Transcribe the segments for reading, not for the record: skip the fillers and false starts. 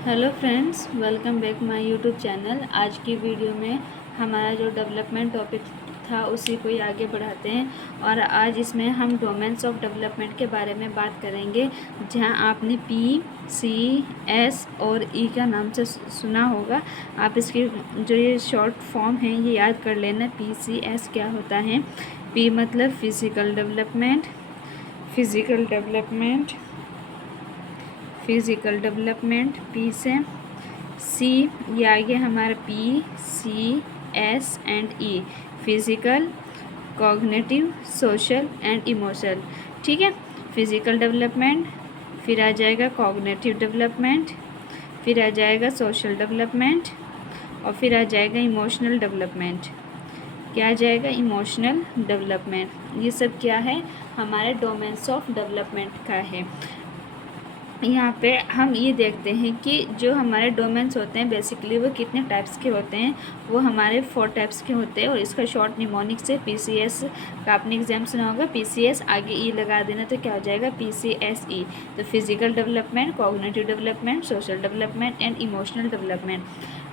Hello friends, welcome back my YouTube channel. आज की video में हमारा जो डेवलपमेंट टॉपिक था उसी को ही आगे बढ़ाते हैं और आज इसमें हम डोमेन्स ऑफ डेवलपमेंट के बारे में बात करेंगे, जहां आपने पी, सी, एस और ई का नाम से सुना होगा। आप इसकी जो ये शॉर्ट फॉर्म है ये याद कर लेना। पी, सी, एस क्या होता है। पी मतलब physical development, physical development, physical development P से। सी, ये आगे हमारा P, C, S and E, physical, cognitive, social and emotional. ठीक है, फिज़िकल डेवलपमेंट, फिर आ जाएगा कॉग्निटिव डेवलपमेंट, फिर आ जाएगा सोशल डेवलपमेंट और फिर आ जाएगा इमोशनल डेवलपमेंट। क्या आ जाएगा? Emotional development. ये सब क्या है? हमारे डोमेन्स ऑफ डेवलपमेंट का है। यहाँ पे हम ये देखते हैं कि जो हमारे डोमेन्स होते हैं बेसिकली वो कितने टाइप्स के होते हैं। वो हमारे 4 टाइप्स के होते हैं और इसका शॉर्ट निमोनिक से पीसीएस का आपने एग्जाम सुना होगा। पीसीएस आगे ई लगा देना तो क्या हो जाएगा? पीसीएसई। तो physical development, cognitive development, social development and emotional development.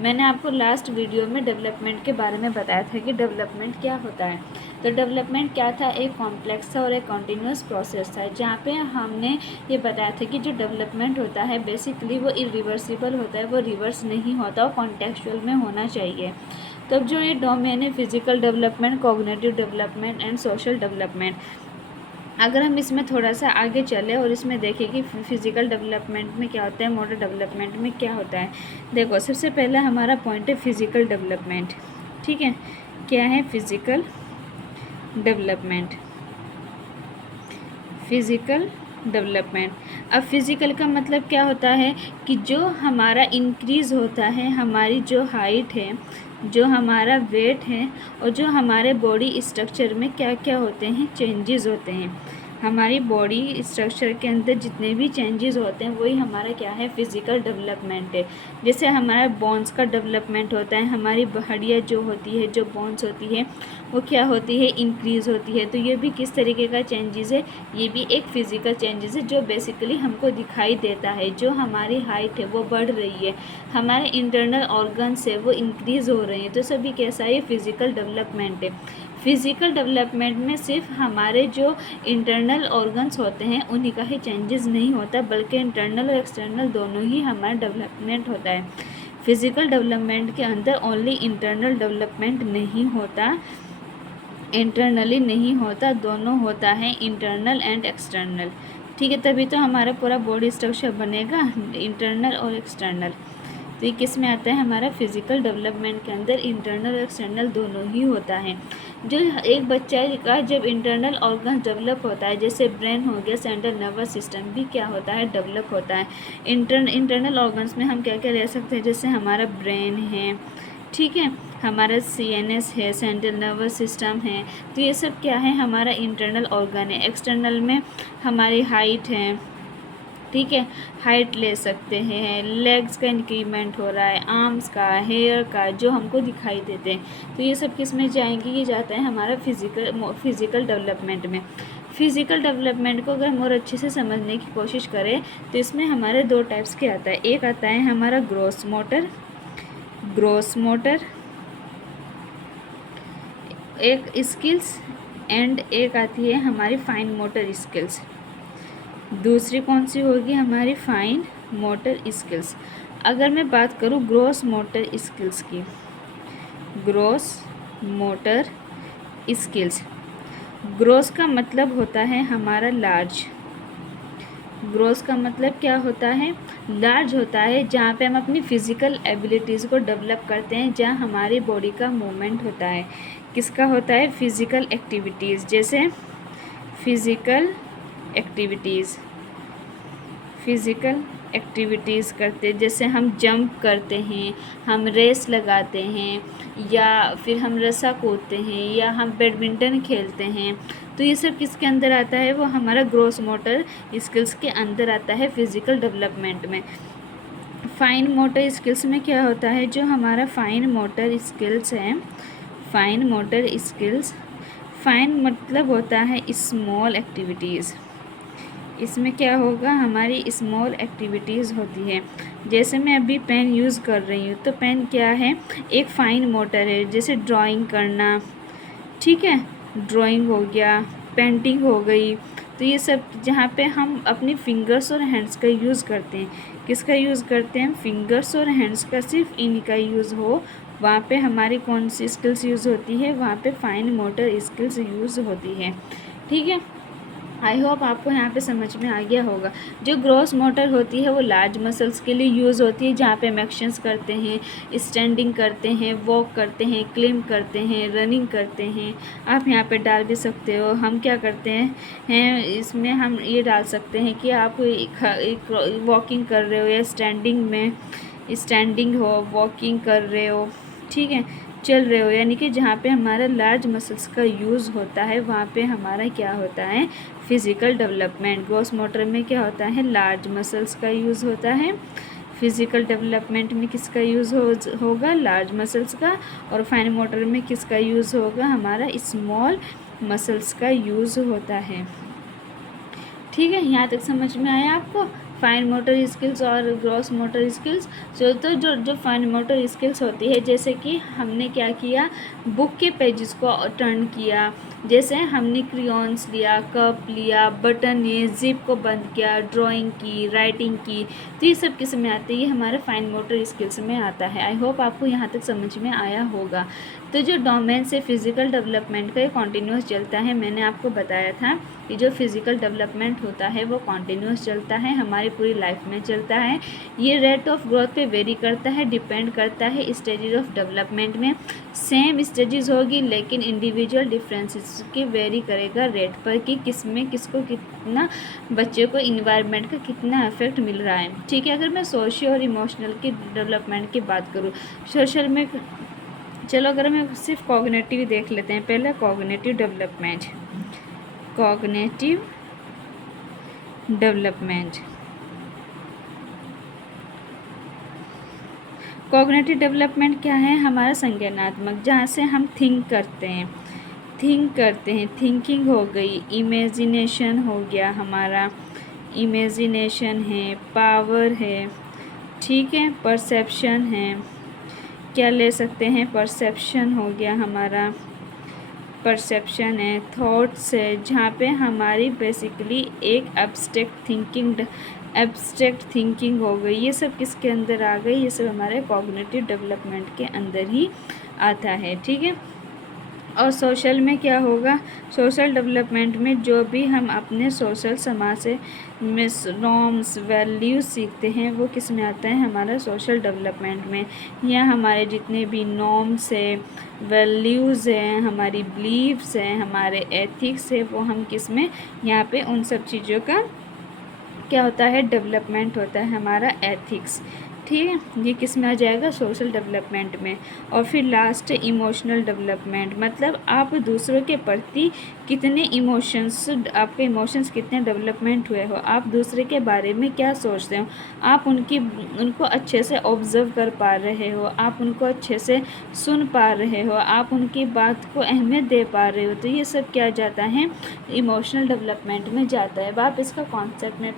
मैंने आपको लास्ट वीडियो में डेवलपमेंट के बारे में बताया था कि डेवलपमेंट क्या होता है। तो डेवलपमेंट क्या था? एक कॉम्प्लेक्स था और एक कॉन्टीन्यूस प्रोसेस था, जहाँ पे हमने ये बताया था कि जो डेवलपमेंट होता है बेसिकली वो इरिवर्सिबल होता है, वो रिवर्स नहीं होता, वो कॉन्टेक्चुअल में होना चाहिए। तब जो ये डोमेन है physical development, cognitive development and social development, अगर हम इसमें थोड़ा सा आगे चले और इसमें देखें कि फिजिकल डेवलपमेंट में क्या होता है, मोटर डेवलपमेंट में क्या होता है। देखो, सबसे पहला हमारा पॉइंट है फिजिकल डेवलपमेंट। ठीक है, क्या है फिजिकल डेवलपमेंट? Physical development. अब फिज़िकल का मतलब क्या होता है कि जो हमारा इंक्रीज़ होता है, हमारी जो हाइट है, जो हमारा वेट है और जो हमारे बॉडी स्ट्रक्चर में क्या क्या होते हैं, चेंजेस होते हैं। हमारी बॉडी स्ट्रक्चर के अंदर जितने भी चेंजेस होते हैं वही हमारा क्या है, फिज़िकल डेवलपमेंट है। जैसे हमारा बोन्स का डेवलपमेंट होता है, हमारी हड्डियाँ जो होती है, जो बोन्स होती है वो क्या होती है, इंक्रीज़ होती है। तो ये भी किस तरीके का चेंजेस है? ये भी एक फिज़िकल चेंजेस है जो बेसिकली हमको दिखाई देता है। जो हमारी हाइट है वो बढ़ रही है, हमारे इंटरनल ऑर्गन्स है वो इंक्रीज़ हो रहे हैं, तो सभी कैसा है, फिज़िकल डेवलपमेंट है। फिज़िकल डेवलपमेंट में सिर्फ हमारे जो इंटरनल ऑर्गन्स होते हैं उन्हीं का ही चेंजेस नहीं होता, बल्कि इंटरनल और एक्सटर्नल दोनों ही हमारा डेवलपमेंट होता है। फिज़िकल डेवलपमेंट के अंदर ओनली इंटरनल डेवलपमेंट नहीं होता, इंटरनली नहीं होता, दोनों होता है, इंटरनल एंड एक्सटर्नल। ठीक है, तभी तो हमारा पूरा बॉडी स्ट्रक्चर बनेगा, इंटरनल और एक्सटर्नल। तो ये किस में आता है? हमारा फिज़िकल डेवलपमेंट के अंदर इंटरनल और एक्सटर्नल दोनों ही होता है। जो एक बच्चा का जब इंटरनल ऑर्गन डेवलप होता है, जैसे ब्रेन हो गया, सेंट्रल नर्वस सिस्टम भी क्या होता है, डेवलप होता है। इंटरनल ऑर्गन्स में हम क्या क्या ले सकते हैं? जैसे हमारा ब्रेन है, ठीक है, हमारा सीएनएस है, सेंट्रल नर्वस सिस्टम है। तो ये सब क्या है, हमारा इंटरनल ऑर्गन है। एक्सटर्नल में हमारी हाइट है, ठीक है, हाइट ले सकते हैं, लेग्स का इंक्रीमेंट हो रहा है, आर्म्स का, हेयर का, जो हमको दिखाई देते हैं। तो ये सब किस में जाएंगे? ये जाता है हमारा फिज़िकल डेवलपमेंट में। फिज़िकल डेवलपमेंट को अगर हम और अच्छे से समझने की कोशिश करें तो इसमें हमारे 2 टाइप्स के आता है। एक आता है हमारा ग्रॉस मोटर, एक स्किल्स, एंड एक आती है हमारी फाइन मोटर स्किल्स। दूसरी कौन सी होगी? हमारी फाइन मोटर स्किल्स। अगर मैं बात करूँ ग्रॉस मोटर स्किल्स की, ग्रॉस मोटर स्किल्स, ग्रॉस का मतलब होता है हमारा लार्ज। ग्रोथ का मतलब क्या होता है? लार्ज होता है, जहाँ पे हम अपनी फ़िज़िकल एबिलिटीज़ को डेवलप करते हैं, जहाँ हमारी बॉडी का मूवमेंट होता है। किसका होता है? Physical activities. जैसे फ़िज़िकल एक्टिविटीज़ करते, जैसे हम जंप करते हैं, हम रेस लगाते हैं, या फिर हम रस्सा कूदते हैं, या हम बैडमिंटन खेलते हैं। तो ये सब किसके अंदर आता है? वो हमारा ग्रॉस मोटर स्किल्स के अंदर आता है, फिज़िकल डेवलपमेंट में। फाइन मोटर स्किल्स में क्या होता है? जो हमारा फाइन मोटर स्किल्स हैं, फाइन मतलब होता है स्मॉल एक्टिविटीज़। इसमें क्या होगा, हमारी स्मॉल एक्टिविटीज़ होती है। जैसे मैं अभी पेन यूज़ कर रही हूँ, तो पेन क्या है, एक फाइन मोटर है। जैसे ड्राइंग करना, ठीक है, ड्राइंग हो गया, पेंटिंग हो गई, तो ये सब जहाँ पे हम अपनी फिंगर्स और हैंड्स का यूज़ करते हैं। किसका यूज़ करते हैं, फिंगर्स और हैंड्स का, सिर्फ इन्हीं का यूज़ हो, वहाँ पे हमारी कौन सी स्किल्स यूज़ होती है, वहाँ पे फाइन मोटर स्किल्स यूज़ होती है। ठीक है, आई होप आपको यहाँ पे समझ में आ गया होगा। जो ग्रॉस मोटर होती है वो लार्ज मसल्स के लिए यूज़ होती है, जहाँ पे हम एक्शंस करते हैं, स्टैंडिंग करते हैं, वॉक करते हैं, क्लिम्ब करते हैं, रनिंग करते हैं। आप यहाँ पे डाल भी सकते हो, हम क्या करते हैं इसमें हम ये डाल सकते हैं कि आप एक वॉकिंग कर रहे हो या स्टैंडिंग हो, वॉकिंग कर रहे हो, ठीक है, चल रहे हो, यानी कि जहाँ पे हमारा लार्ज मसल्स का यूज़ होता है वहाँ पे हमारा क्या होता है, फिज़िकल डेवलपमेंट। ग्रॉस मोटर में क्या होता है, लार्ज मसल्स का यूज़ होता है। फिज़िकल डेवलपमेंट में किसका यूज़ होगा, लार्ज मसल्स का। और फाइन मोटर में किसका यूज़ होगा, हमारा स्मॉल मसल्स का यूज़ होता है। ठीक है, यहाँ तक समझ में आया आपको, फाइन मोटर स्किल्स और ग्रॉस मोटर स्किल्स। तो जो फाइन मोटर स्किल्स होती है, जैसे कि हमने क्या किया, बुक के पेजेस को टर्न किया, जैसे हमने क्रियॉन्स लिया, कप लिया, बटन लिए, जिप को बंद किया, ड्राइंग की, राइटिंग की, तो ये सब किस में आते हैं, ये हमारे फाइन मोटर स्किल्स में आता है। आई होप आपको यहाँ तक समझ में आया होगा। तो जो डोमेन से फिज़िकल डेवलपमेंट का कॉन्टीन्यूस चलता है, मैंने आपको बताया था कि जो फिज़िकल डेवलपमेंट होता है वो कॉन्टीन्यूस चलता है, हमारी पूरी लाइफ में चलता है। ये रेट ऑफ ग्रोथ पे वेरी करता है, डिपेंड करता है स्टेजेस ऑफ डेवलपमेंट में। सेम स्टेजेस होगी लेकिन इंडिविजुअल डिफरेंसेस की वेरी करेगा रेट पर, कि किस में किसको कितना, बच्चे को इन्वायरमेंट का कितना इफेक्ट मिल रहा है। ठीक है, अगर मैं सोशल और इमोशनल की डेवलपमेंट की बात करूँ, सोशल में चलो अगर हम सिर्फ कॉग्निटिव देख लेते हैं, पहले cognitive development. Cognitive development, cognitive development क्या है, हमारा संज्ञानात्मक, जहाँ से हम थिंक करते हैं, थिंकिंग हो गई, इमेजिनेशन हो गया, हमारा इमेजिनेशन है, पावर है, ठीक है, परसेप्शन है, क्या ले सकते हैं, परसेप्शन हो गया हमारा, परसेप्शन है, थॉट्स है, जहाँ पे हमारी बेसिकली एक एब्स्ट्रैक्ट थिंकिंग हो गई। ये सब किसके अंदर आ गई, ये सब हमारे कॉग्निटिव डेवलपमेंट के अंदर ही आता है। ठीक है, और सोशल में क्या होगा, सोशल डेवलपमेंट में जो भी हम अपने सोशल समाज से नॉर्म्स वैल्यूज़ सीखते हैं वो किस में आता है, हमारा सोशल डेवलपमेंट में। या हमारे जितने भी नॉर्म्स है, वैल्यूज़ हैं, हमारी बिलीव्स हैं, हमारे एथिक्स है, वो हम किस में, यहाँ पे उन सब चीज़ों का क्या होता है, डेवलपमेंट होता है, हमारा एथिक्स। ठीक है, ये किस में आ जाएगा, सोशल डेवलपमेंट में। और फिर लास्ट इमोशनल डेवलपमेंट, मतलब आप दूसरों के प्रति कितने इमोशंस, आपके इमोशंस कितने डेवलपमेंट हुए हो, आप दूसरे के बारे में क्या सोचते हो, आप उनको अच्छे से ऑब्ज़र्व कर पा रहे हो, आप उनको अच्छे से सुन पा रहे हो, आप उनकी बात को अहमियत दे पा रहे हो, तो ये सब क्या जाता है, इमोशनल डेवलपमेंट में जाता है। अब आप इसका कॉन्सेप्ट में,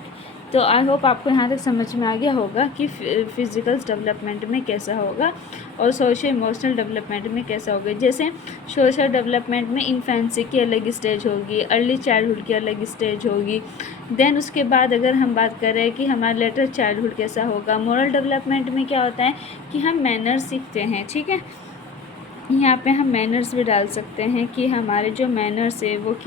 तो आई होप आपको यहाँ तक समझ में आ गया होगा कि फिज़िकल डेवलपमेंट में कैसा होगा और सोशल इमोशनल डेवलपमेंट में कैसा होगा। जैसे सोशल डेवलपमेंट में इन्फेंसी की अलग स्टेज होगी, अर्ली चाइल्डहुड की अलग स्टेज होगी, देन उसके बाद अगर हम बात करें कि हमारा लेटर चाइल्डहुड कैसा होगा। मोरल डेवलपमेंट में क्या होता है कि हम मैनर्स सीखते हैं। ठीक है, यहाँ पे हम मैनर्स भी डाल सकते हैं कि हमारे जो मैनर्स है वो